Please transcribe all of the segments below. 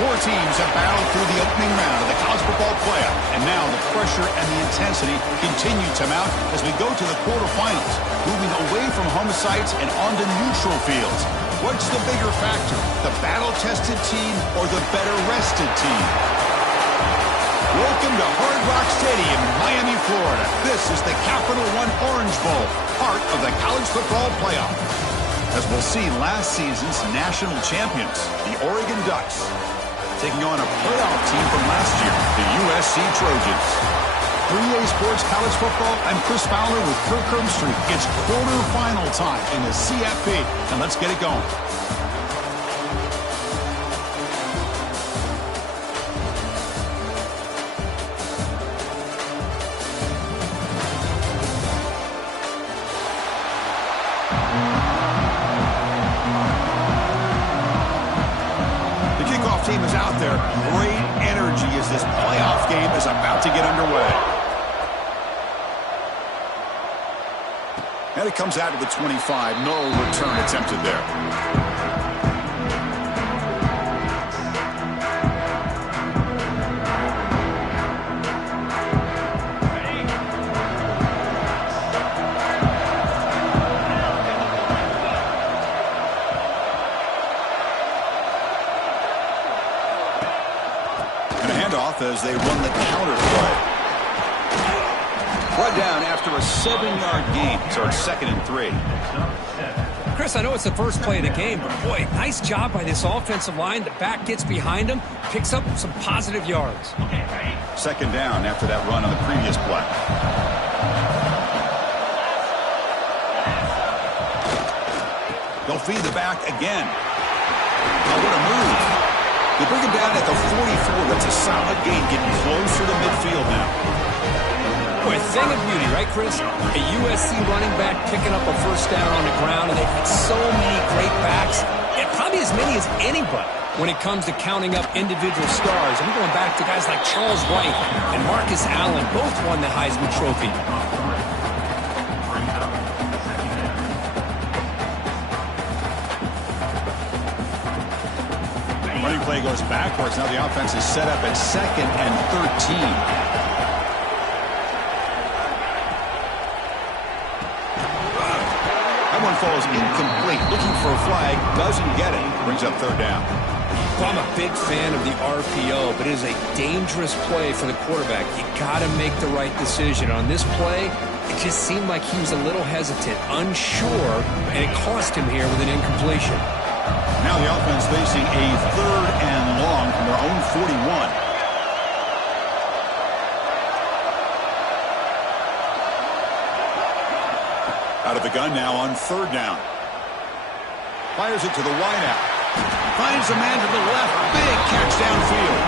Four teams have battled through the opening round of the college football playoff, and now the pressure and the intensity continue to mount as we go to the quarterfinals, moving away from home sites and onto neutral fields. What's the bigger factor, the battle-tested team or the better-rested team? Welcome to Hard Rock Stadium in Miami, Florida. This is the Capital One Orange Bowl, part of the college football playoff. As we'll see, last season's national champions, the Oregon Ducks, taking on a playoff team from last year, the USC Trojans. 3A Sports College Football, I'm Chris Fowler with Kirk Herbstreit. It's quarterfinal time in the CFP, and let's get it going. Team is out there. Great energy as this playoff game is about to get underway. And it comes out of the 25. No return attempted there. As they run the counter play. Brought down after a 7-yard gain. So it's 2nd and 3. Chris, I know it's the first play of the game, but boy, nice job by this offensive line. The back gets behind him, picks up some positive yards. 2nd down after that run on the previous play. They'll feed the back again. Oh, what a move. They bring him down at the 44. That's a solid gain, getting closer to midfield now. Boy, thing of beauty, right, Chris? A USC running back picking up a first down on the ground, and they've had so many great backs, and probably as many as anybody when it comes to counting up individual stars. I'm going back to guys like Charles Wright and Marcus Allen. Both won the Heisman Trophy. Play goes backwards. Now the offense is set up at 2nd and 13. That one falls incomplete. Looking for a flag. Doesn't get it. Brings up 3rd down. Well, I'm a big fan of the RPO, but it is a dangerous play for the quarterback. You got to make the right decision. On this play, it just seemed like he was a little hesitant, unsure, and it cost him here with an incompletion. Now the offense facing a 3rd and long from their own 41. Out of the gun now on 3rd down. Fires it to the wideout. Finds a man to the left. Big catch downfield.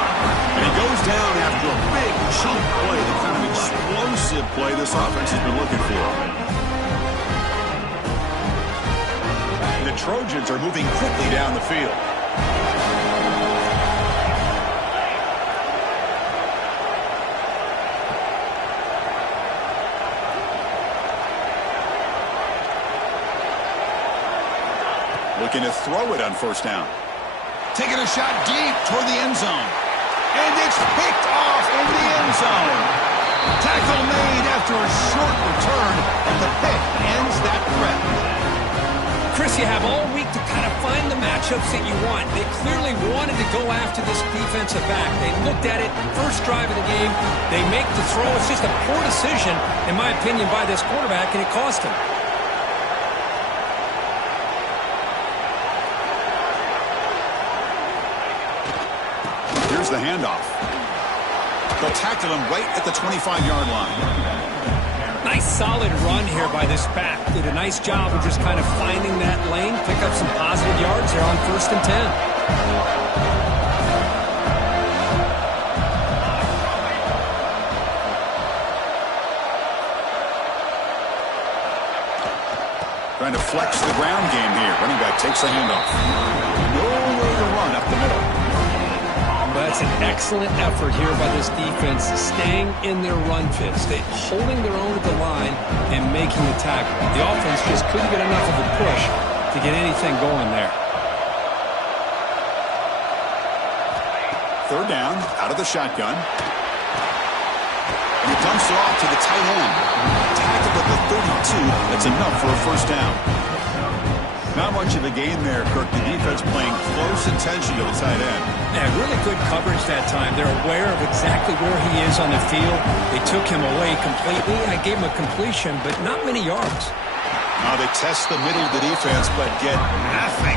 And he goes down after a big chunk play, the kind of explosive play this offense has been looking for. The Trojans are moving quickly down the field. Looking to throw it on 1st down. Taking a shot deep toward the end zone. And it's picked off in the end zone. Tackle made after a short return, and the pick ends that threat. Chris, you have all week to kind of find the matchups that you want. They clearly wanted to go after this defensive back. They looked at it, first drive of the game. They make the throw. It's just a poor decision, in my opinion, by this quarterback, and it cost him. Here's the handoff. They'll tackle him right at the 25-yard line. Nice solid run here by this back. Did a nice job of just kind of finding that lane, pick up some positive yards here on 1st and 10. Trying to flex the ground game here. Running back takes the handoff. Nowhere to run up the middle. That's an excellent effort here by this defense, staying in their run fits, holding their own at the line and making the tackle. The offense just couldn't get enough of a push to get anything going there. third down, out of the shotgun. And he dumps it off to the tight end. Tackled at the 32. That's enough for a first down. Not much of a gain there, Kirk. The defense playing close attention to the tight end. Yeah, really good coverage that time. They're aware of exactly where he is on the field. They took him away completely. I gave him a completion, but not many yards. Now they test the middle of the defense, but get nothing.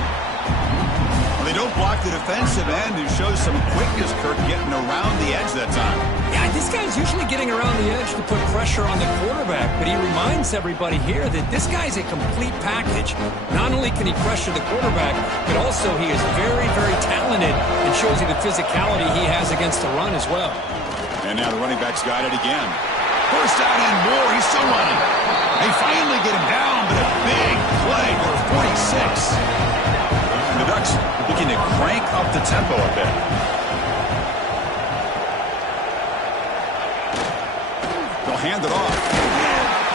Well, they don't block the defensive end and show some quickness, Kirk, getting around the edge that time. Yeah, this guy's usually getting around the edge to put pressure on the quarterback, but he reminds everybody here that this guy's a complete package. Not only can he pressure the quarterback, but also he is very, very talented and shows you the physicality he has against the run as well. And now the running back's got it again. First down and more. He's still running. They finally get him down, but a big play for 46. And the Ducks looking to crank up the tempo a bit. They'll hand it off.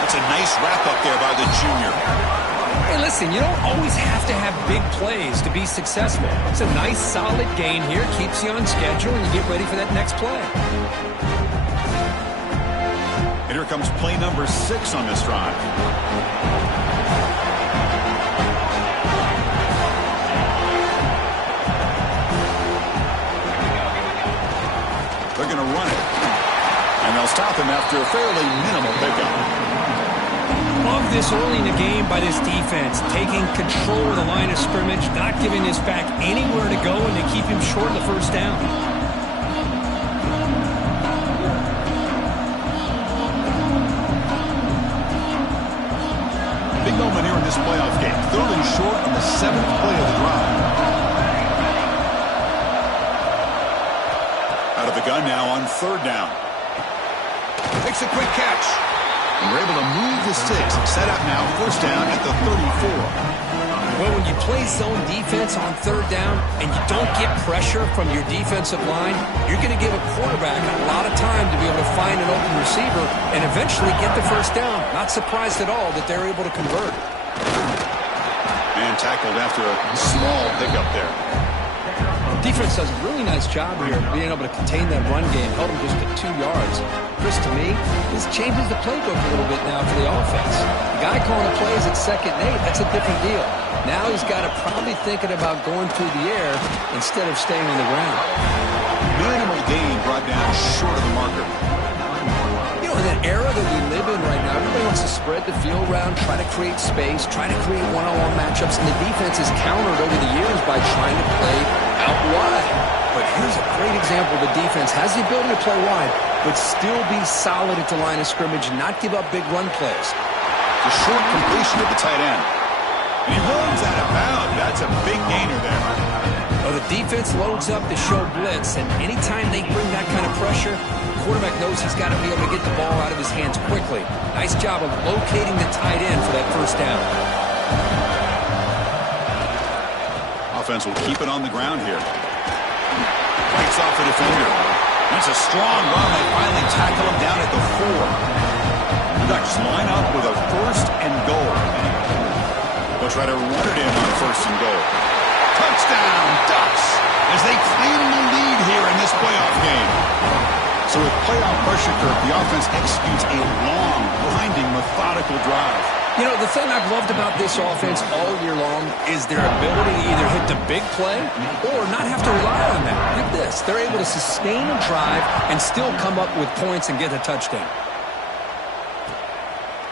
That's a nice wrap up there by the junior. Hey, listen, you don't always have to have big plays to be successful. It's a nice, solid gain here. Keeps you on schedule, and you get ready for that next play. And here comes play number 6 on this drive. They're going to run it. And they'll stop him after a fairly minimal pickup. Love this early in the game by this defense, taking control of the line of scrimmage, not giving this back anywhere to go, and they keep him short of the first down. Big moment here in this playoff game. Third and short on the 7th play of the drive. Out of the gun now on third down. Makes a quick catch. And we're able to move the sticks. Set up now, first down at the 34. Well, when you play zone defense on third down and you don't get pressure from your defensive line, you're going to give a quarterback a lot of time to be able to find an open receiver and eventually get the first down. Not surprised at all that they're able to convert. And tackled after a small pickup there. Defense does a really nice job here of being able to contain that run game. Held him just to 2 yards. Chris, to me, this changes the playbook a little bit now for the offense. The guy calling the plays at 2nd and 8, that's a different deal. Now he's got to probably thinking about going through the air instead of staying on the ground. Minimal gain brought down short of the marker. You know, in that era that we live in right now, everybody wants to spread the field around, try to create space, try to create one-on-one matchups, and the defense is countered over the years by trying to play out wide. But here's a great example. The defense has the ability to play wide, but still be solid at the line of scrimmage and not give up big run plays. The short completion of the tight end. And he runs out of bounds. That's a big gainer there. Well, the defense loads up to show blitz, and anytime they bring that kind of pressure, the quarterback knows he's got to be able to get the ball out of his hands quickly. Nice job of locating the tight end for that first down. Offense will keep it on the ground here. Fights off the defender. That's a strong run. They finally tackle him down at the 4. The Ducks line up with a first and goal. They'll try to run it in on first and goal. Touchdown, Ducks, as they claim the lead here in this playoff game. So with playoff pressure, Kirk, the offense executes a long, grinding, methodical drive. You know, the thing I've loved about this offense all year long is their ability to either hit the big play or not have to rely on that. Look at this. They're able to sustain a drive and still come up with points and get a touchdown.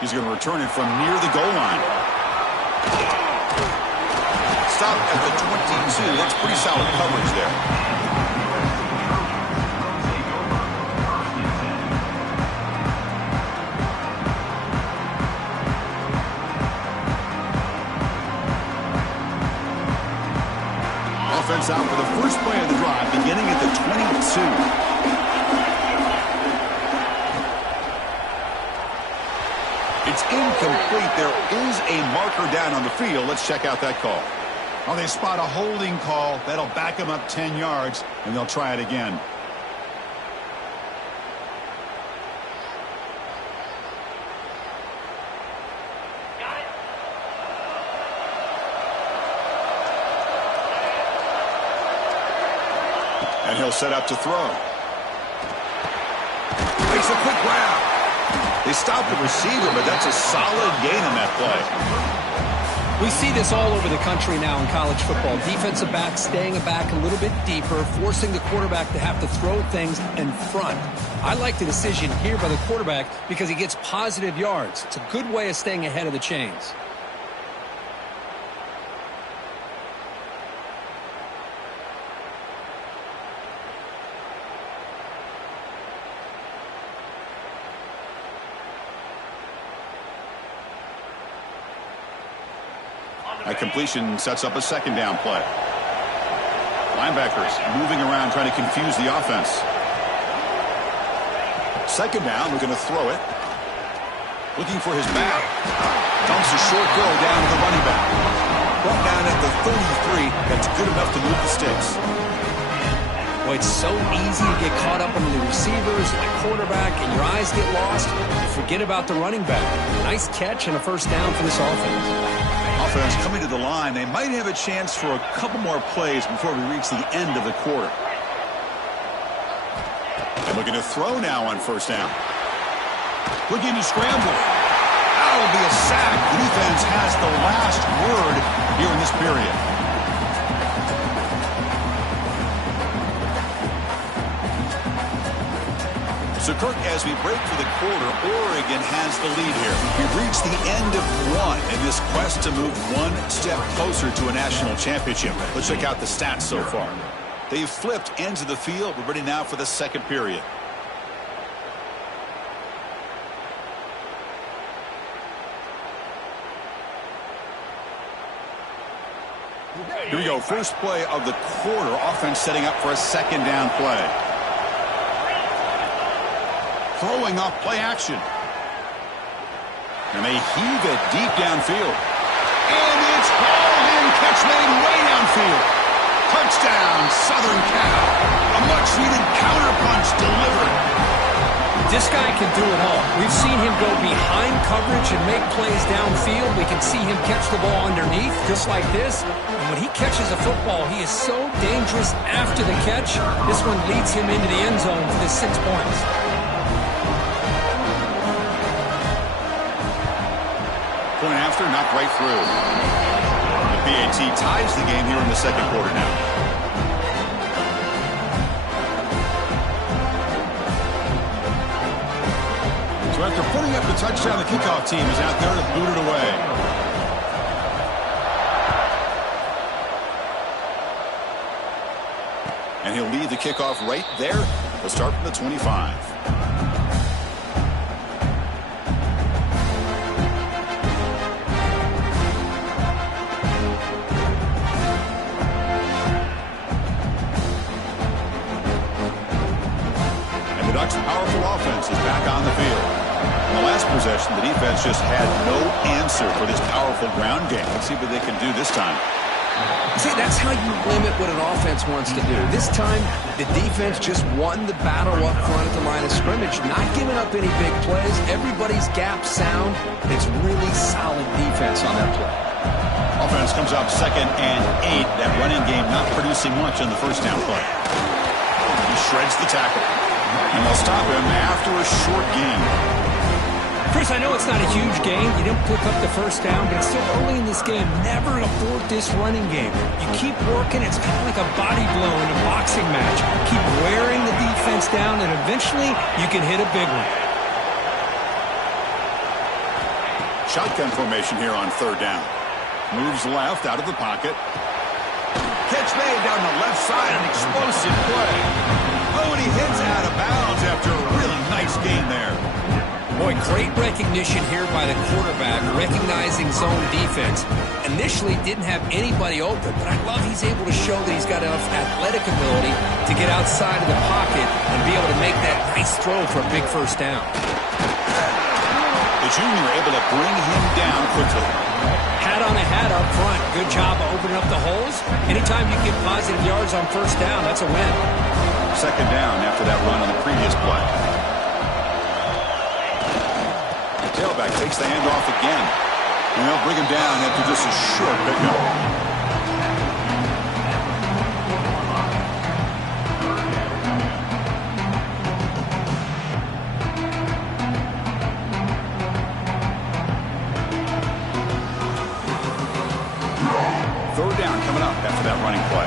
He's going to return it from near the goal line. Stop at the 22. That's pretty solid coverage there. Offense out for the first play of the drive, beginning at the 22. It's incomplete. There is a marker down on the field. Let's check out that call. Oh, they spot a holding call. That'll back them up 10 yards, and they'll try it again. And he'll set up to throw. Makes a quick grab. They stop the receiver, but that's a solid gain on that play. We see this all over the country now in college football. Defensive backs staying back a little bit deeper, forcing the quarterback to have to throw things in front. I like the decision here by the quarterback because he gets positive yards. It's a good way of staying ahead of the chains. That completion sets up a second down play. Linebackers moving around trying to confuse the offense. Second down, we're going to throw it. Looking for his back. Dumps a short goal down to the running back. Brought down at the 33. That's good enough to move the sticks. Boy, it's so easy to get caught up on the receivers and the quarterback, and your eyes get lost. You forget about the running back. Nice catch and a first down for this offense. Offense coming to the line. They might have a chance for a couple more plays before we reach the end of the quarter. And looking to throw now on first down. Looking to scramble. That'll be a sack. The defense has the last word here in this period. So, Kirk, as we break for the quarter, Oregon has the lead here. We've reached the end of one in this quest to move one step closer to a national championship. Let's check out the stats so far. They've flipped ends of the field. We're ready now for the second period. Here we go. First play of the quarter. Offense setting up for a second down play. Throwing off play action. And they heave it deep downfield. And it's hauled in. Catch made way downfield. Touchdown, Southern Cal. A much-needed counterpunch delivered. This guy can do it all. We've seen him go behind coverage and make plays downfield. We can see him catch the ball underneath, just like this. And when he catches a football, he is so dangerous after the catch. This one leads him into the end zone for the 6 points. Point after, knocked right through. The PAT ties the game here in the second quarter now. So after putting up the touchdown, the kickoff team is out there to boot it away. And he'll lead the kickoff right there. He'll start from the 25. Powerful offense is back on the field. In the last possession, the defense just had no answer for this powerful ground game. Let's see what they can do this time. See, that's how you limit what an offense wants to do. This time, the defense just won the battle up front at the line of scrimmage, not giving up any big plays. Everybody's gap sound. It's really solid defense on that play. Offense comes up 2nd and 8. That running game not producing much on the first down play. He shreds the tackle. And they'll stop him after a short gain. Chris, I know it's not a huge gain. You didn't pick up the first down, but it's still early in this game. Never abort this running game. You keep working. It's kind of like a body blow in a boxing match. Keep wearing the defense down, and eventually you can hit a big one. Shotgun formation here on third down. Moves left out of the pocket. Catch made down the left side. An explosive play. Oh, and he hits out of bounds after a really nice gain there. Boy, great recognition here by the quarterback, recognizing zone defense. Initially didn't have anybody open, but I love he's able to show that he's got enough athletic ability to get outside of the pocket and be able to make that nice throw for a big first down. The junior able to bring him down quickly. Hat on a hat up front. Good job of opening up the holes. Anytime you get positive yards on first down, that's a win. Second down after that run on the previous play. The tailback takes the handoff again. And they'll bring him down after just a short pickup. that running play.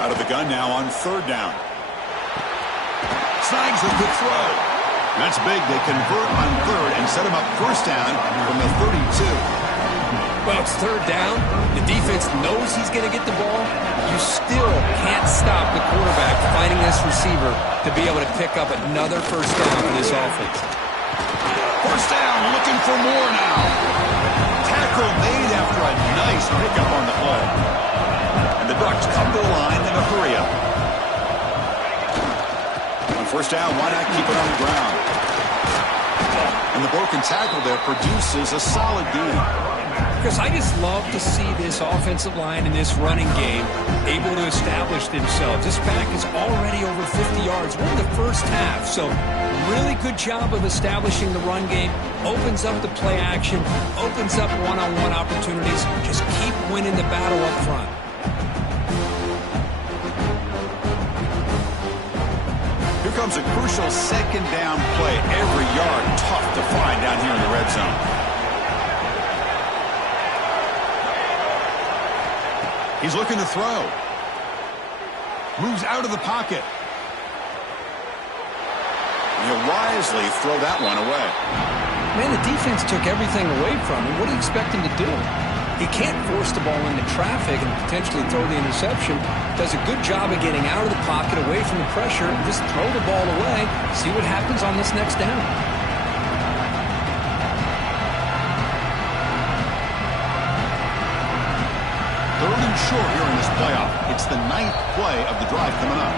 Out of the gun now on third down. Snags a good throw. That's big. They convert on third and set him up first down from the 32. Well, it's third down. The defense knows he's going to get the ball. You still can't stop the quarterback finding this receiver to be able to pick up another first down for this offense. First down, looking for more now. Tackle made after a nice pickup on the play. And the Ducks come to the line in a hurry up. On first down, why not keep it on the ground? And the broken tackle there produces a solid gain. Because I just love to see this offensive line in this running game able to establish themselves. This back is already over 50 yards. We're in the first half, so really good job of establishing the run game. Opens up the play action, opens up one-on-one opportunities. Just keep winning the battle up front. Here comes a crucial second down play. Every yard tough to find down here in the red zone. He's looking to throw. Moves out of the pocket. He'll wisely throw that one away. Man, the defense took everything away from him. What do you expect him to do? He can't force the ball into traffic and potentially throw the interception. Does a good job of getting out of the pocket, away from the pressure, and just throw the ball away. See what happens on this next down. Third and short here in this playoff. It's the 9th play of the drive coming up.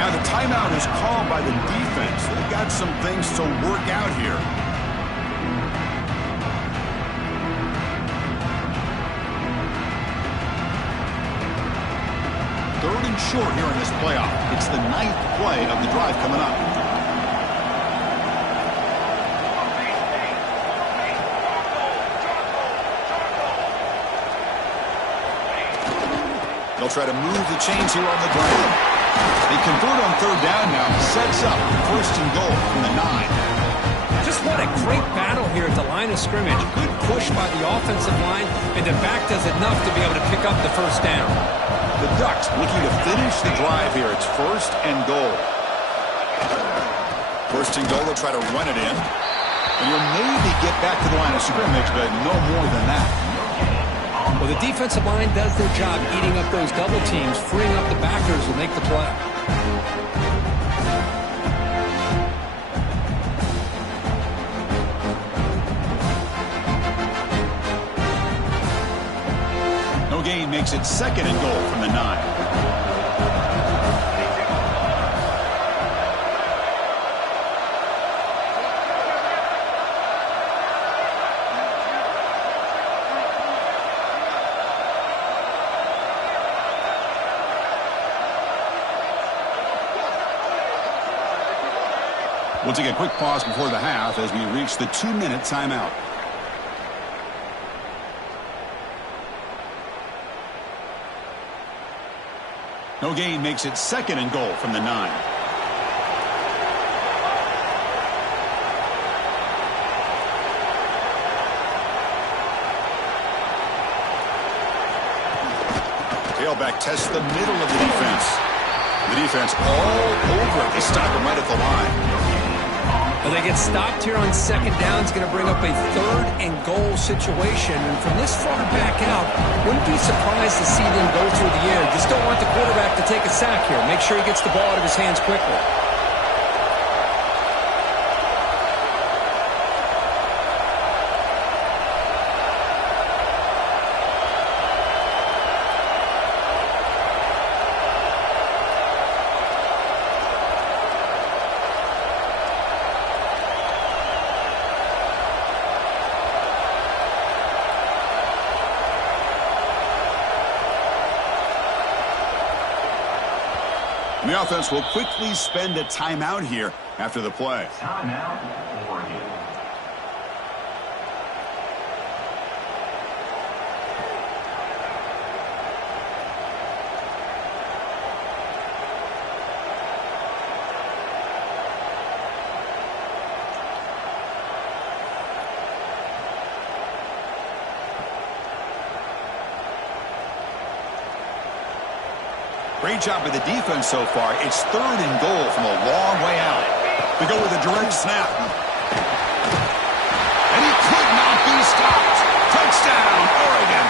Now the timeout is called by the defense. They've got some things to work out here. Third and short here in this playoff. It's the 9th play of the drive coming up. They'll try to move the chains here on the ground. They convert on third down now. Sets up first and goal from the 9. Just what a great battle here at the line of scrimmage. Good push by the offensive line, and the back does enough to be able to pick up the first down. The Ducks looking to finish the drive here. It's first and goal. First and goal, they'll try to run it in. And you'll maybe get back to the line of scrimmage, but no more than that. Well, the defensive line does their job eating up those double teams. Freeing up the backers will make the play. No gain makes it second and goal from the 9. We'll take a quick pause before the half as we reach the 2-minute timeout. No gain makes it second and goal from the 9. Tailback tests the middle of the defense. The defense all over it. They stop him right at the line. Well, they get stopped here on second down. It's going to bring up a third and goal situation. And from this far back out, wouldn't be surprised to see them go through the air. Just don't want the quarterback to take a sack here. Make sure he gets the ball out of his hands quickly. The offense will quickly spend a timeout here after the play. Timeout, Oregon. Great job by the defense so far. It's 3rd and goal from a long way out. They go with a direct snap. And he could not be stopped. Touchdown, Oregon.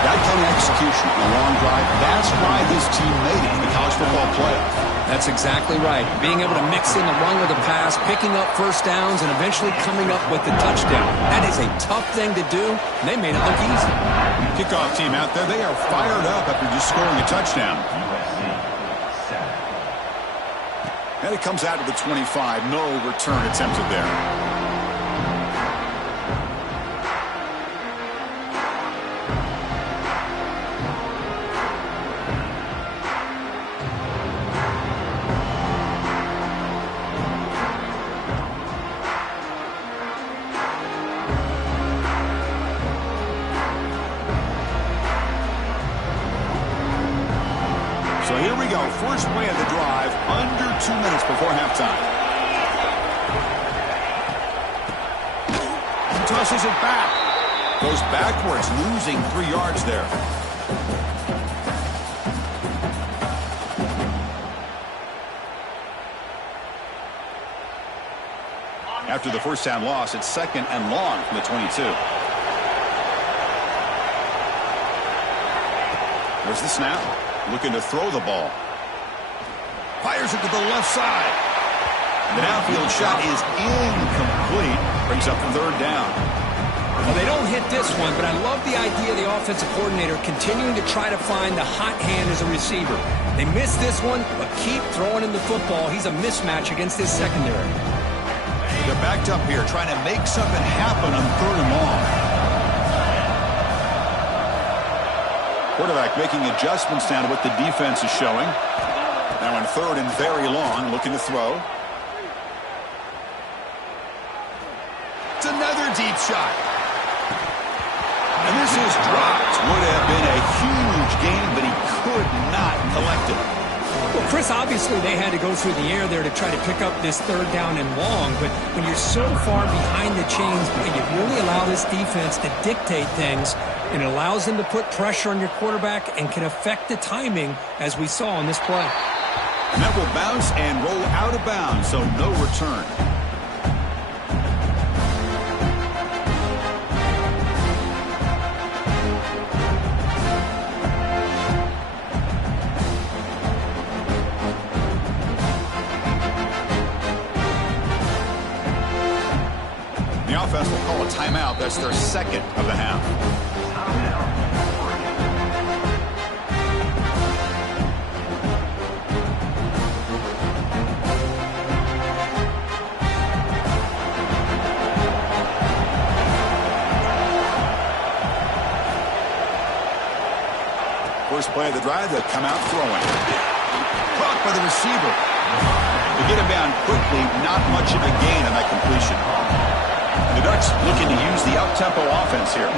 That kind of execution in a long drive, that's why this team made it in the college football playoff. That's exactly right. Being able to mix in the run with the pass, picking up first downs, and eventually coming up with the touchdown. That is a tough thing to do. They made it look easy. Kickoff team out there. They are fired up after just scoring a touchdown. USC, set. And it comes out to the 25. No return attempted there. So here we go. First play of the drive, under 2 minutes before halftime. He tosses it back. Goes backwards, losing 3 yards there. After the first down loss, it's 2nd and long from the 22. There's the snap. Looking to throw the ball. Fires it to the left side. The downfield shot is incomplete. Brings up 3rd down. Well, they don't hit this one, but I love the idea of the offensive coordinator continuing to try to find the hot hand as a receiver. They missed this one, but keep throwing him the football. He's a mismatch against his secondary. They're backed up here, trying to make something happen on 3rd and long. Quarterback making adjustments down to what the defense is showing. Now on 3rd and very long, looking to throw. It's another deep shot. And this is dropped. Would have been a huge gain, but he could not collect it. Well, Chris, obviously they had to go through the air there to try to pick up this 3rd down and long, but when you're so far behind the chains, you really allow this defense to dictate things, and it allows them to put pressure on your quarterback and can affect the timing, as we saw on this play. And that will bounce and roll out of bounds, so no return. The offense will call a timeout. That's their 2nd of the half. First play of the drive, they'll come out throwing. Caught by the receiver. To get him down quickly, not much of a gain on that completion. The Ducks looking to use the up-tempo offense here.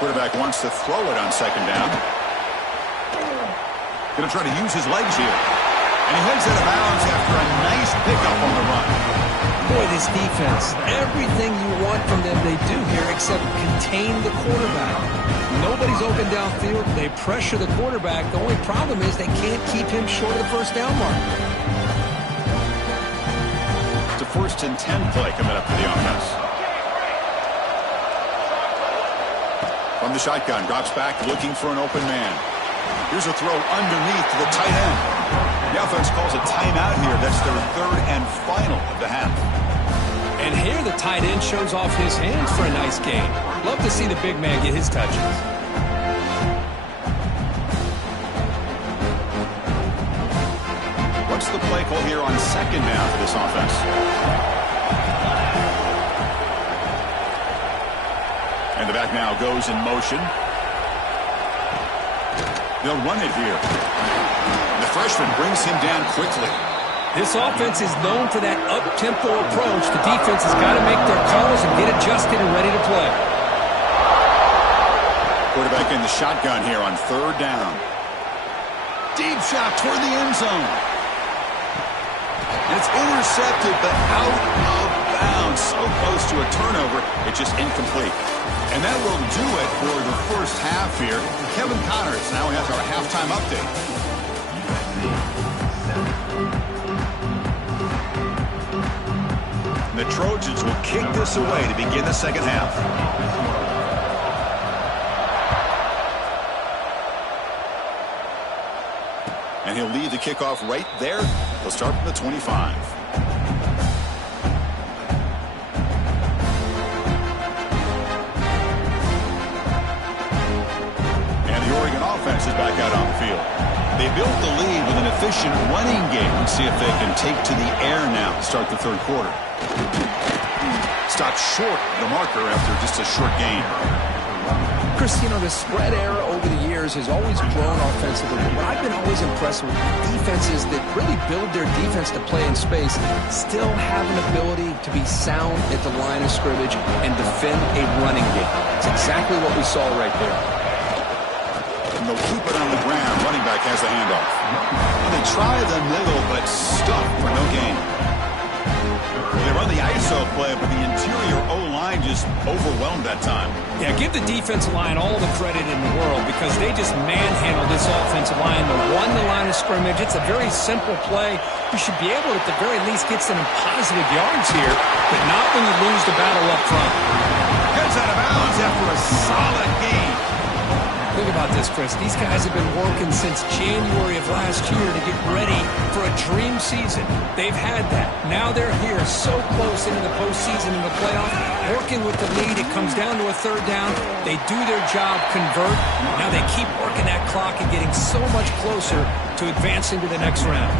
Quarterback wants to throw it on 2nd down. Going to try to use his legs here. And he heads out of bounds after a nice pickup on the run. Boy, this defense, everything you want from them they do here except contain the quarterback. Nobody's open downfield. They pressure the quarterback. The only problem is they can't keep him short of the 1st down mark. It's a 1st and 10 play coming up for the offense. From the shotgun, drops back looking for an open man. Here's a throw underneath to the tight end. The offense calls a timeout here. That's their 3rd and final of the half. And here the tight end shows off his hands for a nice gain. Love to see the big man get his touches. What's the play call here on 2nd down for this offense? And the back now goes in motion. They'll run it here. The freshman brings him down quickly. This offense is known for that up-tempo approach. The defense has got to make their calls and get adjusted and ready to play. Quarterback in the shotgun here on 3rd down. Deep shot toward the end zone. And it's intercepted, but out of bounds. one so close to a turnover, it's just incomplete. And that will do it for the first half here. Kevin Connors now has our halftime update. The Trojans will kick this away to begin the second half. And he'll lead the kickoff right there. He'll start from the 25. And the Oregon offense is back out on the field. They built the lead with an efficient running game. Let's see if they can take to the air now to start the third quarter. Stopped short the marker after just a short gain. Chris, you know, the spread era over the years has always grown offensively. But I've been always impressed with defenses that really build their defense to play in space, still have an ability to be sound at the line of scrimmage and defend a running game. It's exactly what we saw right there. And they'll keep it on the ground. Running back has the handoff. They try the middle, but stuck for no gain. They run the ISO play, but the interior O-line just overwhelmed that time. Yeah, give the defensive line all the credit in the world because they just manhandled this offensive line. They won the line of scrimmage. It's a very simple play. You should be able to, at the very least, get some positive yards here, but not when you lose the battle up front. Heads out of bounds after a solid game. Think about this, Chris. These guys have been working since January of last year to get ready for a dream season. They've had that. Now they're here so close into the postseason and the playoff, working with the lead. It comes down to a third down. They do their job, convert. Now they keep working that clock and getting so much closer to advancing to the next round.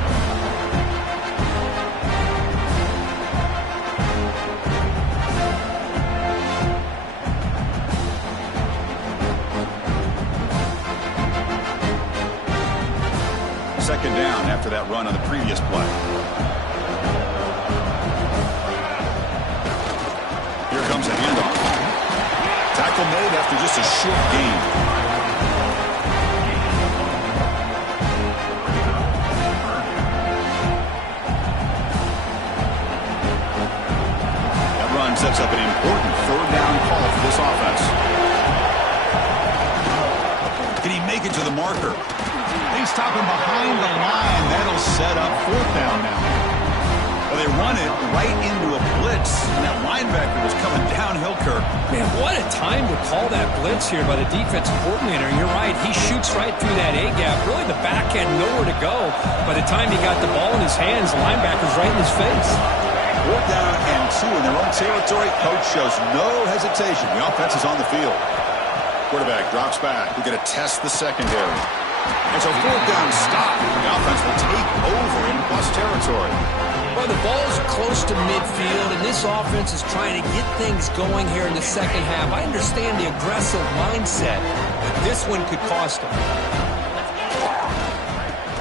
Second down after that run on the previous play. Here comes a handoff. Tackle made after just a short gain. That run sets up an important third down call for this offense. Can he make it to the marker? They stop him behind the line. That'll set up fourth down now. Well, they run it right into a blitz. And that linebacker was coming downhill, Kirk. Man, what a time to call that blitz here by the defensive coordinator. You're right. He shoots right through that A-gap. Really, the back had nowhere to go. By the time he got the ball in his hands, the linebacker's right in his face. Fourth down and 2 in their own territory. Coach shows no hesitation. The offense is on the field. Quarterback drops back. We're going to test the secondary. And so fourth down stop. The offense will take over in plus territory. Well, the ball's close to midfield, and this offense is trying to get things going here in the second half. I understand the aggressive mindset, but this one could cost them.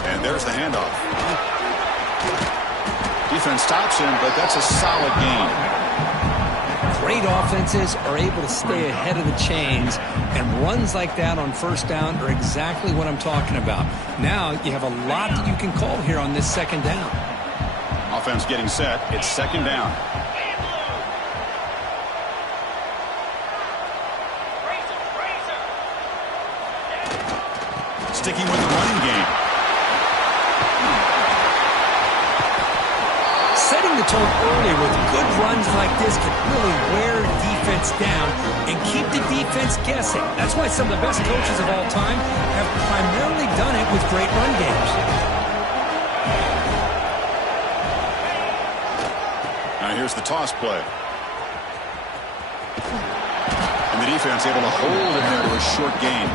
And there's the handoff. Defense stops him, but that's a solid gain. Great offenses are able to stay ahead of the chains, and runs like that on first down are exactly what I'm talking about. Now you have a lot that you can call here on this second down. Offense getting set. It's second down. Sticking with the running game. Setting the tone early with good runs like this can really wear defense down and keep the defense guessing. That's why some of the best coaches of all time have primarily done it with great run games. Now here's the toss play. And the defense able to hold in there to a short gain.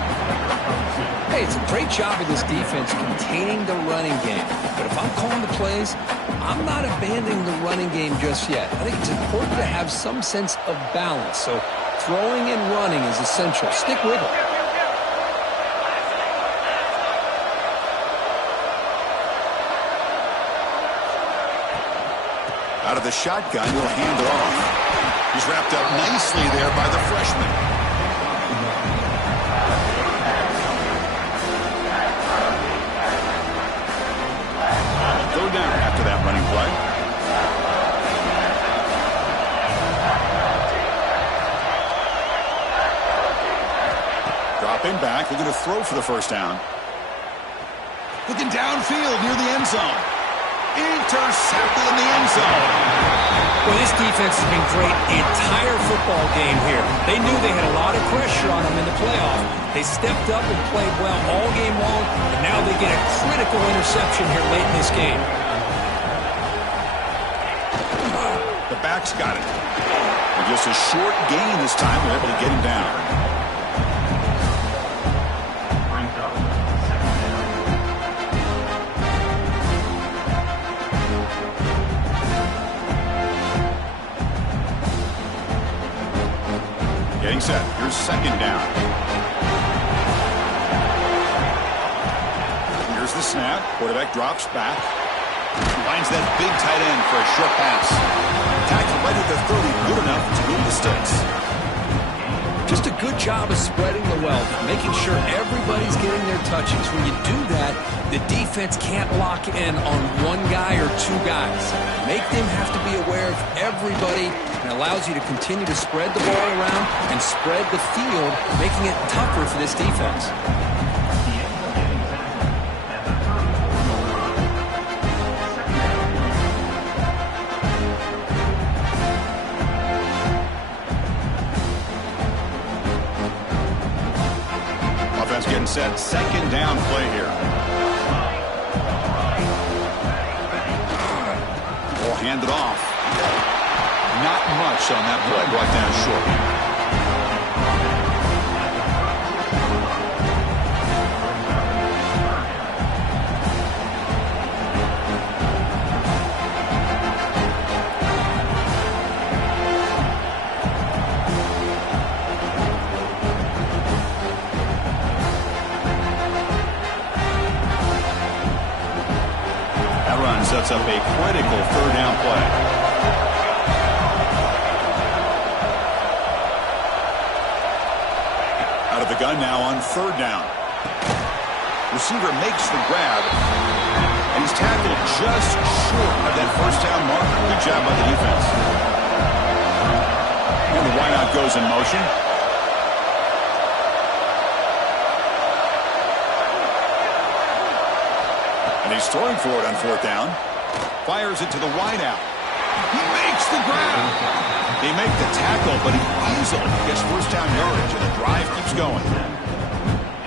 Hey, it's a great job of this defense containing the running game. But if I'm calling the plays, I'm not abandoning the running game just yet. I think it's important to have some sense of balance. So throwing and running is essential. Stick with it. Out of the shotgun, he'll hand it off. He's wrapped up nicely there by the freshman. Third down after that running play. back, looking to throw for the first down. Looking downfield near the end zone. Intercepted in the end zone. Well, this defense has been great the entire football game here. They knew they had a lot of pressure on them in the playoff. They stepped up and played well all game long, and now they get a critical interception here late in this game. The back's got it. And just a short gain this time. They're able to get him down. Getting set. Here's second down. Here's the snap. Quarterback drops back. Finds that big tight end for a short pass. Tackle right at the 30. Good enough to move the sticks. Just a good job of spreading the wealth, making sure everybody's getting their touches. When you do that, the defense can't lock in on one guy or two guys. Make them have to be aware of everybody, and allows you to continue to spread the ball around and spread the field, making it tougher for this defense. Getting set. Second down play here. Ball handed off. Not much on that play. Brought down short. Sets up a critical third down play. Out of the gun now on third down. Receiver makes the grab, and he's tackled just short of that first down marker. Good job by the defense. And the wideout goes in motion. And he's throwing for it on fourth down. Fires it to the wideout. He makes the grab. They make the tackle, but he easily gets first down yardage, and the drive keeps going.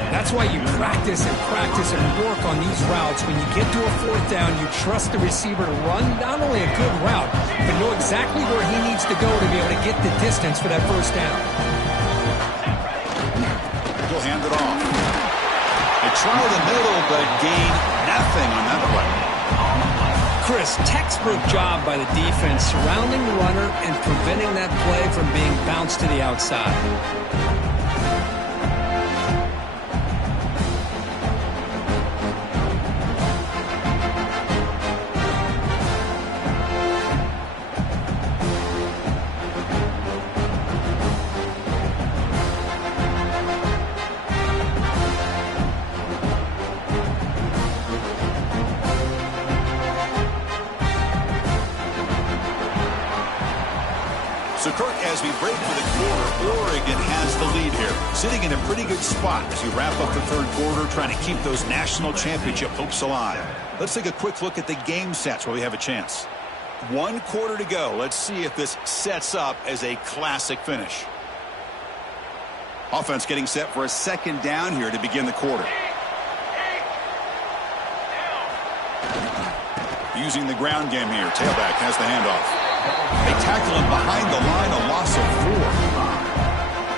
That's why you practice and work on these routes. When you get to a fourth down, you trust the receiver to run not only a good route, but know exactly where he needs to go to be able to get the distance for that first down. He'll hand it off. They try the middle, but gain nothing on that play. Chris, textbook job by the defense surrounding the runner and preventing that play from being bounced to the outside. So, Kirk, as we break for the quarter, Oregon has the lead here, sitting in a pretty good spot as we wrap up the third quarter, trying to keep those national championship hopes alive. Let's take a quick look at the game sets while we have a chance. 1 quarter to go. Let's see if this sets up as a classic finish. Offense getting set for a second down here to begin the quarter. Using the ground game here. Tailback has the handoff. They tackle him behind the line, a loss of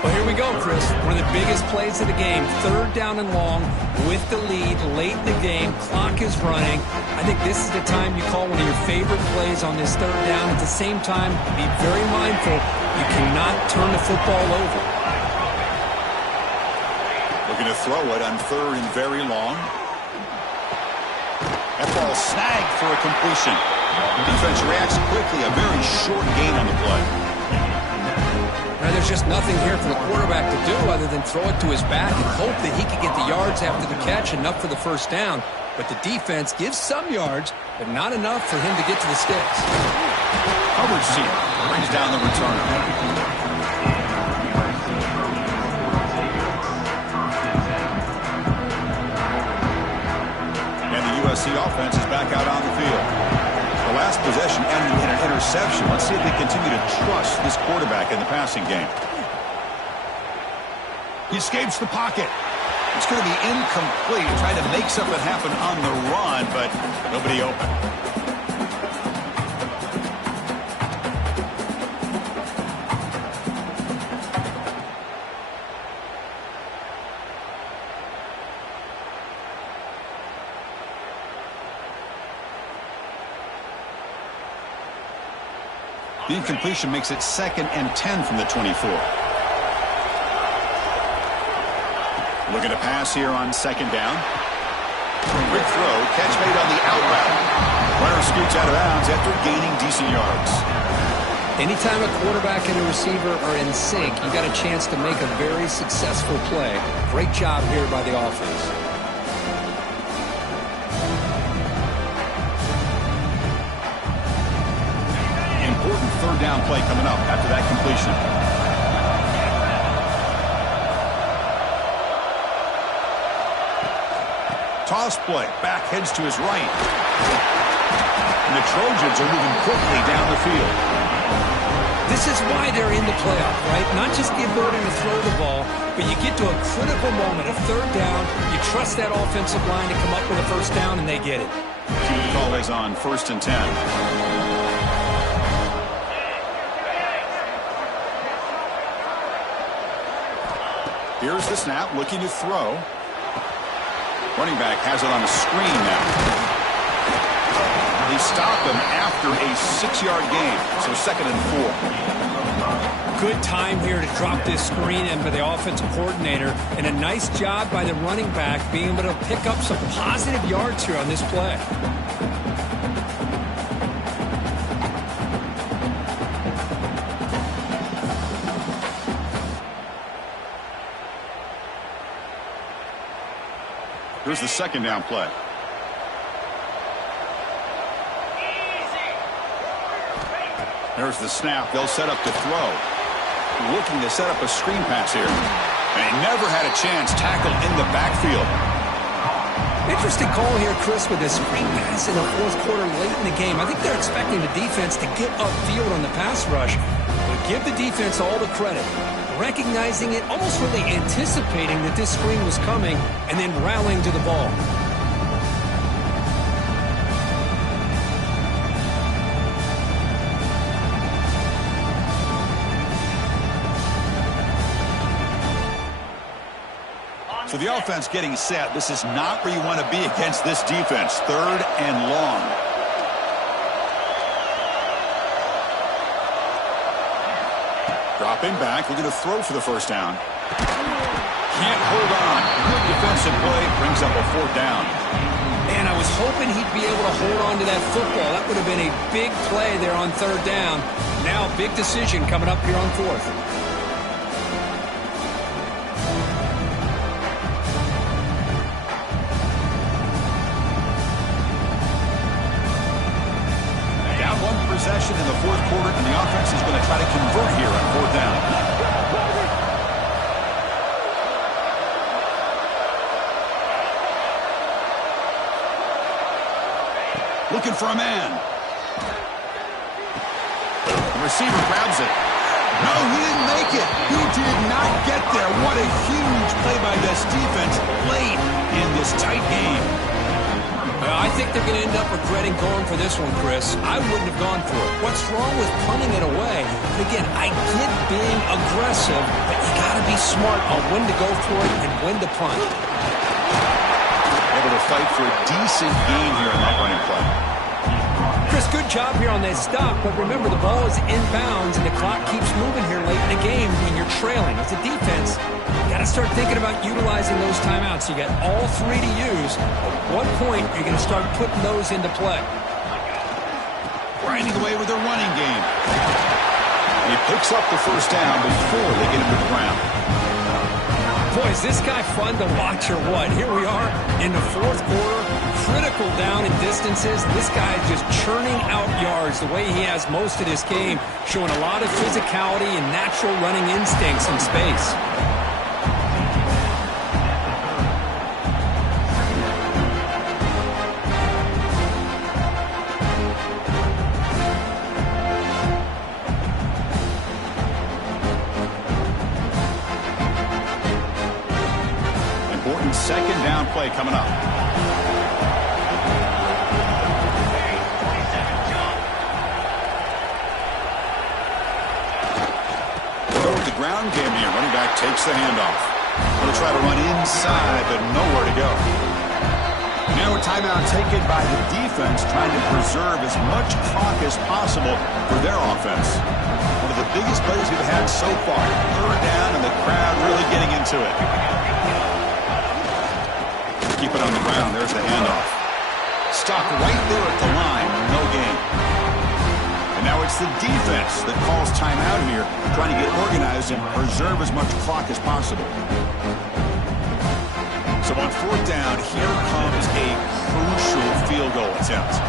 4. Well, here we go, Chris. One of the biggest plays of the game. Third down and long with the lead late in the game. Clock is running. I think this is the time you call one of your favorite plays on this third down. At the same time, be very mindful. You cannot turn the football over. Looking to throw it on third and very long. That ball snagged for a completion. Defense reacts quickly. A very short gain on the play. Now, there's just nothing here for the quarterback to do other than throw it to his back and hope that he can get the yards after the catch, enough for the first down. But the defense gives some yards, but not enough for him to get to the sticks. Coverage team brings down the return. USC offense is back out on the field. The last possession ended in an interception. Let's see if they continue to trust this quarterback in the passing game. He escapes the pocket. It's going to be incomplete. Trying to make something happen on the run, but nobody open. The incompletion makes it 2nd and 10 from the 24. Looking to pass here on 2nd down. Quick throw, catch made on the out route. Runner scoots out of bounds after gaining decent yards. Anytime a quarterback and a receiver are in sync, you got a chance to make a very successful play. Great job here by the offense. Important 3rd down play coming up after that completion. Toss play. Back heads to his right. And the Trojans are moving quickly down the field. This is why they're in the playoff, right? Not just the ability to throw the ball, but you get to a critical moment, a 3rd down. You trust that offensive line to come up with a 1st down, and they get it. Team call is on 1st and 10. Here's the snap, looking to throw. Running back has it on a screen now. They stop him after a 6-yard gain, so 2nd and 4. Good time here to drop this screen in by the offensive coordinator, and a nice job by the running back being able to pick up some positive yards here on this play. Here's the 2nd down play. There's the snap. They'll set up to throw. Looking to set up a screen pass here. And he never had a chance. Tackled in the backfield. Interesting call here, Chris, with this screen pass in the 4th quarter late in the game. I think they're expecting the defense to get upfield on the pass rush. But give the defense all the credit. Recognizing it, almost really anticipating that this screen was coming, and then rallying to the ball. So the offense getting set. This is not where you want to be against this defense. 3rd and long. Dropping back, looking to throw for the 1st down. Can't hold on. Good defensive play, brings up a 4th down. Man, I was hoping he'd be able to hold on to that football. That would have been a big play there on 3rd down. Now, big decision coming up here on 4th. Possession in the 4th quarter, and the offense is going to try to convert here on 4th down. Looking for a man. The receiver grabs it. No, he didn't make it. He did not get there. What a huge play by this defense late in this tight game. I think they're going to end up regretting going for this one, Chris. I wouldn't have gone for it. What's wrong with punting it away? But again, I get being aggressive, but you got to be smart on when to go for it and when to punt. Able to fight for a decent gain here in that running play. Chris, good job here on that stop, but remember the ball is inbounds and the clock keeps moving here late in the game when you're trailing. As a defense, you got to start thinking about utilizing those timeouts. You got all 3 to use. At what point are you going to start putting those into play? Grinding away with their running game. And he picks up the 1st down before they get him to the ground. Boy, is this guy fun to watch or what? Here we are in the 4th quarter. Critical down in distances. This guy is just churning out yards the way he has most of this game, showing a lot of physicality and natural running instincts in space. down play coming up. Go with the ground game here. Running back takes the handoff. He'll try to run inside, but nowhere to go. Now a timeout taken by the defense, trying to preserve as much clock as possible for their offense. One of the biggest plays we've had so far. Third down, and the crowd really getting into it. Keep it on the ground. There's the handoff. Stopped right there at the line. No gain. And now it's the defense that calls timeout here, trying to get organized and preserve as much clock as possible. So on fourth down, here comes a crucial field goal attempt.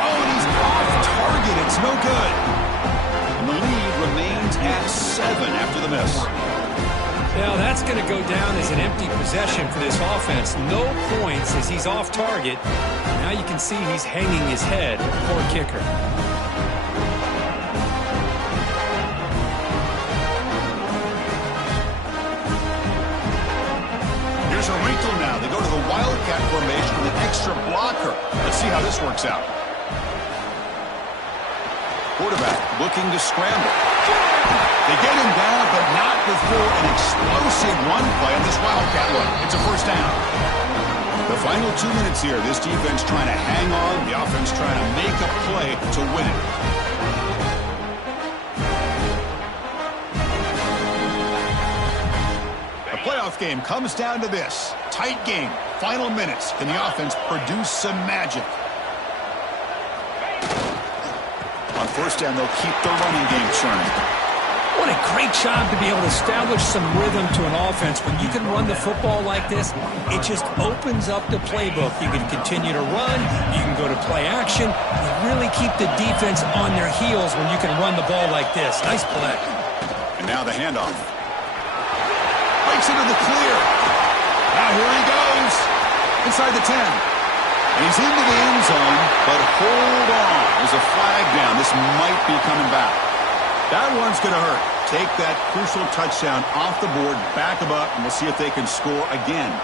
Oh, and he's off target. It's no good. And the lead remains at 7 after the miss. Now that's going to go down as an empty possession for this offense. No points as he's off target. Now you can see he's hanging his head. Poor kicker. Here's a wrinkle now. They go to the Wildcat formation with an extra blocker. Let's see how this works out. Quarterback looking to scramble. They get him down, but not before an explosive run play on this Wildcat look. It's a first down. The final 2 minutes here. This defense trying to hang on. The offense trying to make a play to win it. The playoff game comes down to this. Tight game. Final minutes. Can the offense produce some magic? On first down, they'll keep the running game churning. What a great job to be able to establish some rhythm to an offense. When you can run the football like this, it just opens up the playbook. You can continue to run. You can go to play action. You really keep the defense on their heels when you can run the ball like this. Nice play. And now the handoff. Breaks into the clear. Now here he goes. Inside the 10. And he's into the end zone, but hold on. There's a flag down. This might be coming back. That one's going to hurt. Take that crucial touchdown off the board, back them up, and we'll see if they can score again.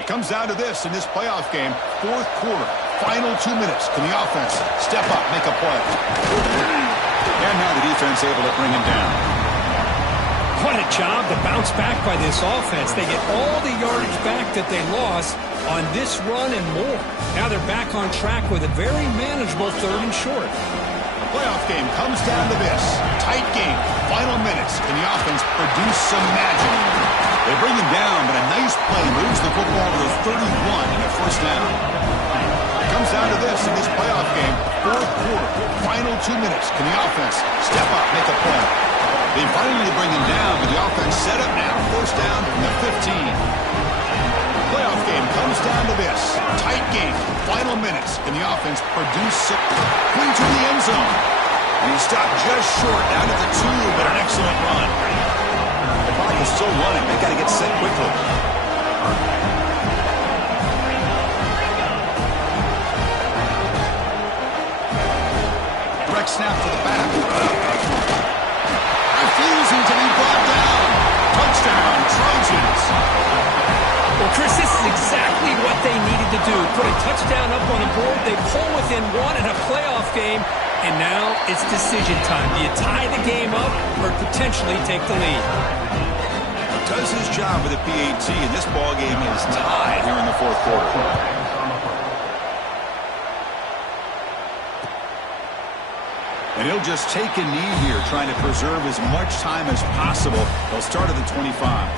It comes down to this in this playoff game, fourth quarter. Final 2 minutes. Can the offense step up, make a play? And now the defense able to bring him down. What a job to bounce back by this offense. They get all the yardage back that they lost on this run and more. Now they're back on track with a very manageable 3rd and short. The playoff game comes down to this. Tight game. Final minutes. Can the offense produce some magic? They bring him down, but a nice play moves the football to the 31 and a first down. Comes down to this in this playoff game, fourth quarter, final 2 minutes. Can the offense step up, make a play? They finally bring him down, but the offense set up now. First down from the 15. Playoff game comes down to this. Tight game, final minutes. Can the offense produce into the end zone? And he stopped just short, down at the 2, but an excellent run. The clock is still running. They got to get set quickly. Snap to the back. Refusing to be brought down. Touchdown, Trojans. Well, Chris, this is exactly what they needed to do. Put a touchdown up on the board. They pull within one in a playoff game, and now it's decision time. Do you tie the game up or potentially take the lead? Does his job with the PAT, and this ball game is tied here in the fourth quarter. And he'll just take a knee here, trying to preserve as much time as possible. They'll start at the 25.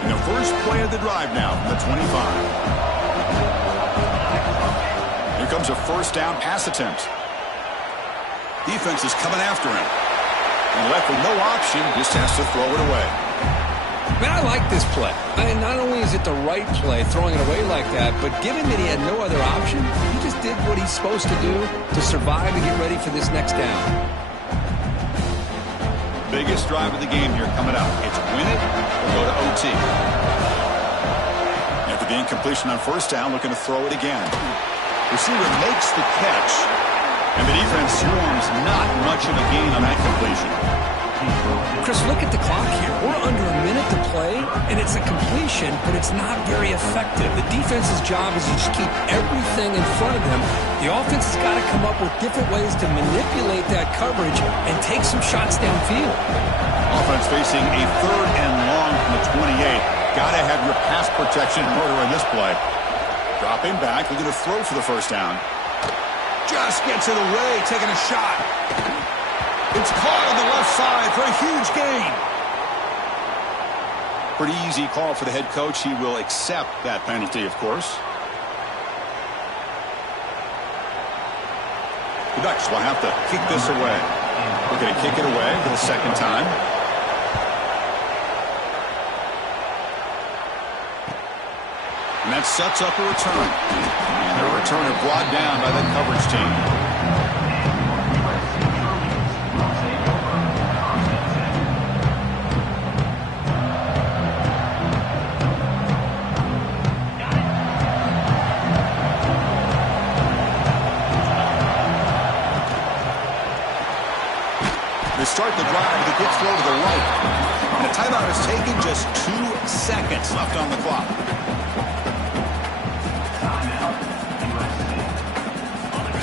And the first play of the drive now from the 25. Here comes a first down pass attempt. Defense is coming after him. And left with no option, just has to throw it away. Man, I like this play. I mean, not only is it the right play, throwing it away like that, but given that he had no other option, he just did what he's supposed to do to survive and get ready for this next down. Biggest drive of the game here coming up. It's win it or go to OT. After the incompletion on first down, looking to throw it again. Receiver makes the catch, and the defense swarms not much of a gain on that completion. Chris, look at the clock here. We're under a minute to play, and it's a completion, but it's not very effective. The defense's job is to just keep everything in front of them. The offense has got to come up with different ways to manipulate that coverage and take some shots downfield. Offense facing a 3rd and long from the 28. Got to have your pass protection in order on this play. Dropping back, looking to throw for the first down. Just gets it away, taking a shot. It's caught on the left side for a huge gain. Pretty easy call for the head coach. He will accept that penalty, of course. The Ducks will have to kick this away. We're going to kick it away for the second time. And that sets up a return. And the returner brought down by the coverage team. They start the drive with a quick throw to the right. And a timeout is taken, just 2 seconds left on the clock.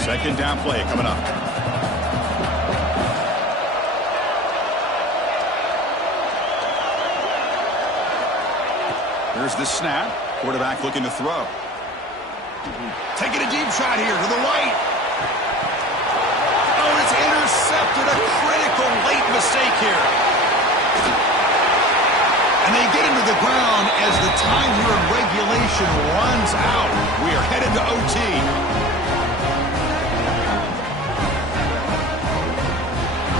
Second down play coming up. Here's the snap. Quarterback looking to throw. Taking a deep shot here to the right. Oh, it's intercepted. A critical late mistake here. And they get into the ground as the time here in regulation runs out. We are headed to OT.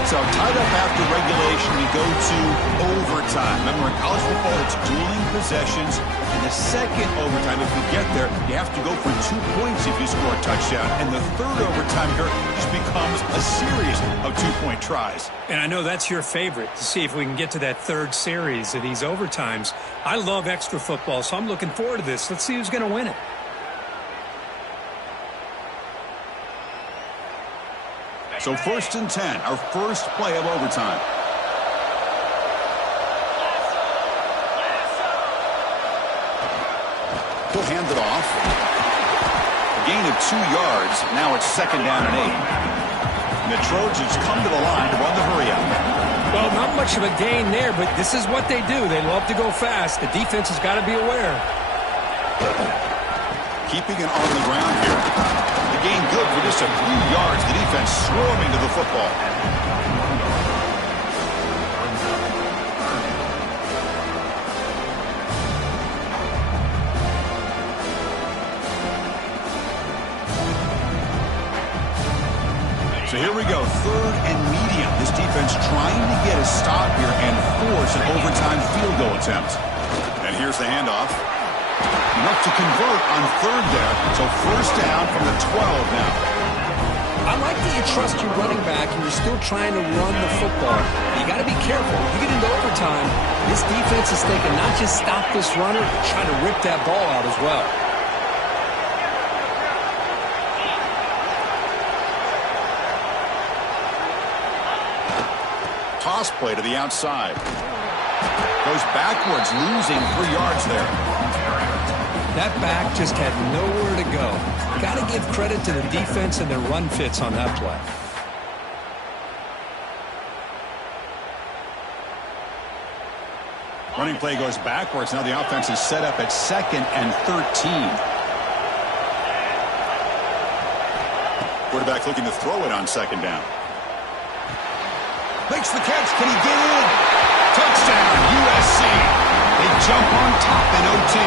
So tied up after regulation, we go to overtime. Remember, in college football, it's dueling possessions. In the second overtime, if we get there, you have to go for 2 points if you score a touchdown. And the third overtime here just becomes a series of 2-point tries. And I know that's your favorite, to see if we can get to that third series of these overtimes. I love extra football, so I'm looking forward to this. Let's see who's going to win it. So 1st and 10, our first play of overtime. He'll hand it off. A gain of 2 yards. Now it's 2nd down and 8. And the Trojans come to the line to run the hurry up. Well, not much of a gain there, but this is what they do. They love to go fast. The defense has got to be aware. Keeping it on the ground here. The gain good for just a few yards. The defense swarming to the football. So here we go, 3rd and medium. This defense trying to get a stop here and force an overtime field goal attempt. And here's the handoff. Enough to convert on 3rd there. So 1st down from the 12 now. I like that you trust your running back and you're still trying to run the football. You got to be careful. You get into overtime, this defense is thinking not just stop this runner, but trying to rip that ball out as well. Toss play to the outside. Goes backwards, losing 3 yards there. That back just had nowhere to go. Got to give credit to the defense and their run fits on that play. Running play goes backwards. Now the offense is set up at 2nd and 13. Quarterback looking to throw it on 2nd down. Makes the catch. Can he get in? Touchdown, USC. They jump on top in OT.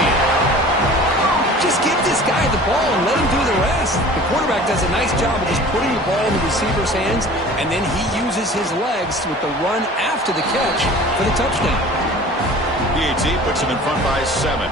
Just give this guy the ball and let him do the rest. The quarterback does a nice job of just putting the ball in the receiver's hands, and then he uses his legs with the run after the catch for the touchdown. PAT puts him in front by 7.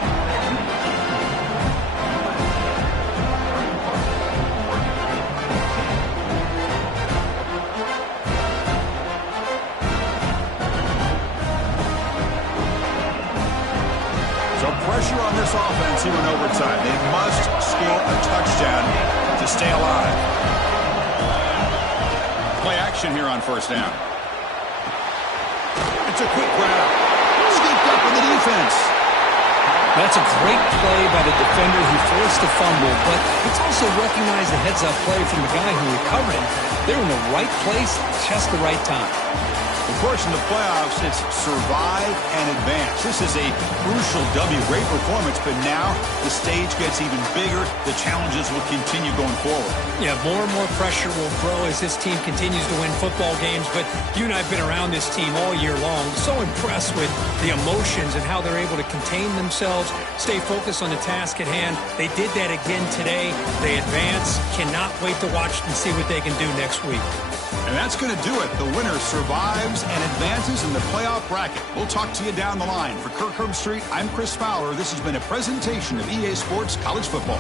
Pressure on this offense here in overtime. They must score a touchdown to stay alive. Play action here on first down. It's a quick grab. Scooped up in the defense. That's a great play by the defender who forced the fumble, but it's also recognized the heads-up play from the guy who recovered him. They were in the right place, just the right time. Of course, in the playoffs, it's survive and advance. This is a crucial W. Great performance, but now the stage gets even bigger. The challenges will continue going forward. Yeah, more and more pressure will grow as this team continues to win football games, but you and I have been around this team all year long. So impressed with the emotions and how they're able to contain themselves, stay focused on the task at hand. They did that again today. They advance. Cannot wait to watch and see what they can do next week. And that's going to do it. The winner survives and advances in the playoff bracket. We'll talk to you down the line. For Kirk Herbstreit, I'm Chris Fowler. This has been a presentation of EA Sports College Football.